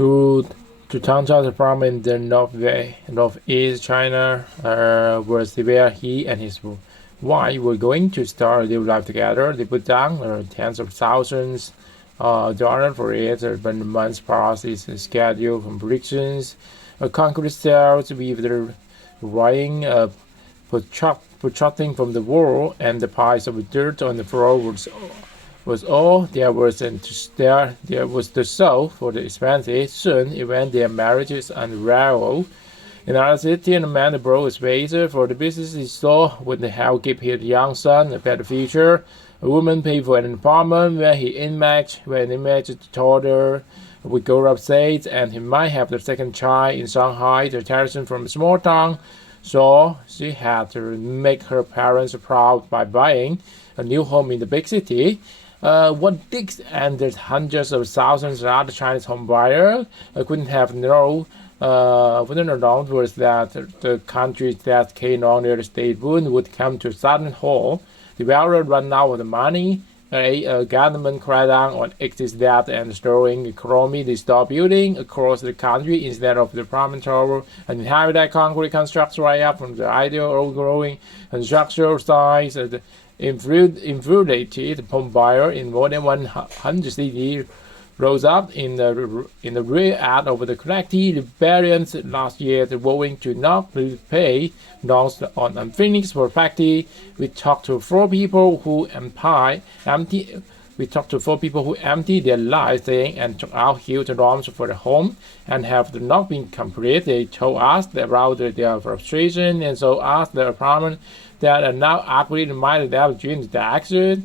to Tangzhou's apartment in the northeast China, where he and his wife were going to start a new life together. They put down tens of thousands dollars for it, but the months passed. Its schedule completions, concrete sales with the rain protruding from the wall, and the piles of dirt on the floor was all there was, and there was the soul for the expenses. Soon, when their marriages unraveled, in another city, a man broke his face for the business he saw would help give his young son a better future. A woman paid for an apartment where he imaged toddler would grow up safe, and he might have the second child in Shanghai. The tradition from a small town, so she had to make her parents proud by buying a new home in the big city. What Dick and the hundreds of thousands of other Chinese home buyers wouldn't have known was that the countries that came on the state would come to Southern Hall. The developer ran out of the money. A government crackdown on excess debt and slowing economy. They stopped building across the country instead of the apartment tower and have that concrete construction right up from the ideal growing construction size. Infuriated home buyer in more than 100 cities rose up in the rear end of the collective rebellions last year, vowing to not pay loans on unfinished property. We talked to four people who emptied their lives, saying and took out huge loans for the home and have not been completed. They told us about their frustration and so asked the apartment that are now ugly might have during the accident.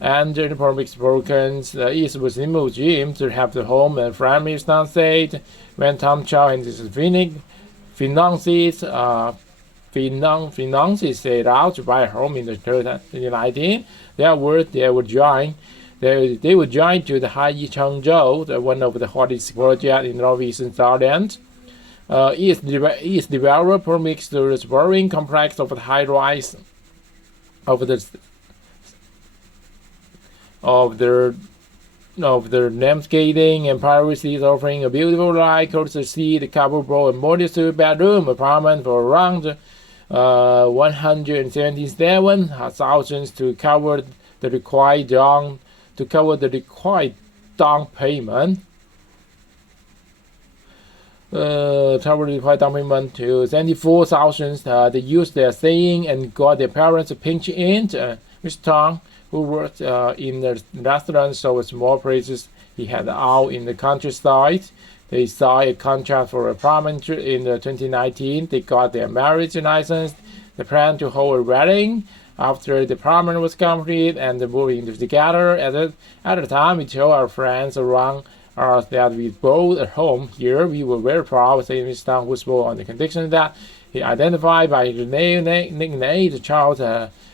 And the permits broken. It was simple dream to have the home and family sunset. When Tom Chow and his finances set out to buy a home in the 2019, they would join to the Hai Changzhou, one of the hottest projects in northeastern Thailand. Its developer permits the sprawling complex of the high-rise of their landscaping and privacy, offering a beautiful light courtesy the couple brought a modest two-bedroom apartment for around 177,000 to cover the required down payment. To 74,000. They used their saying and got their parents to pinch in. Mr. Tong, who worked in the restaurant, so small places he had out in the countryside. They signed a contract for apartment in 2019. They got their marriage license. They planned to hold a wedding after the apartment was complete and moving together. At the time, we told our friends around us that we bought a home here. We were very proud, saying Mr. Tang, who spoke on the condition that he identified by the nickname the child.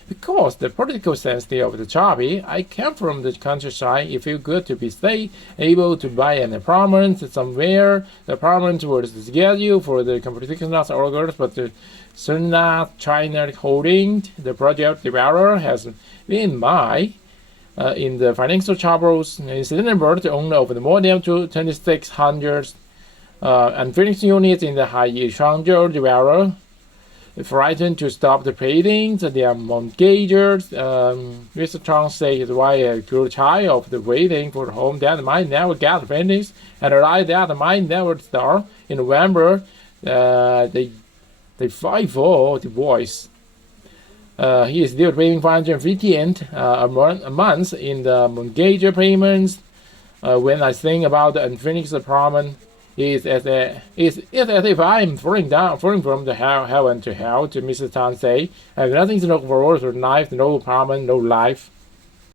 Because the political sensitivity of the choppy, I came from the countryside. It felt good to be safe, able to buy an apartment somewhere. The apartment was scheduled for the competition last August, but the Sunna China Holding, the project developer, has been in the financial troubles. In September, the owner of the more than 2,600 unfinished units in the Hai Changzhou developer frightened to stop the paintings. Their mortgagers, Mr. Chang said his wife grew tired of the waiting for the home that might never get finished, and the light that might never start. In November, they filed for divorce. He is still paying $550 a month in the mortgage payments. When I think about the unfinished apartment, it's as if I'm falling from the heaven to hell, to Mrs. Tan say. I have nothing to look forward to, life, no apartment, no life.